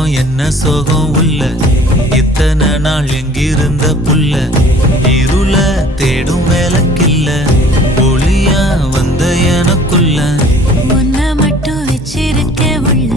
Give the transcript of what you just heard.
வெக்கம் என்ன சோகம் உள்ள இத்தனை நாள் எங்கிருந்த புல்ல இருள தேடும் வேலைக்கில்ல ஒளியா வந்த எனக்குள்ள உன்னை மட்டும் வச்சிருக்க உள்ள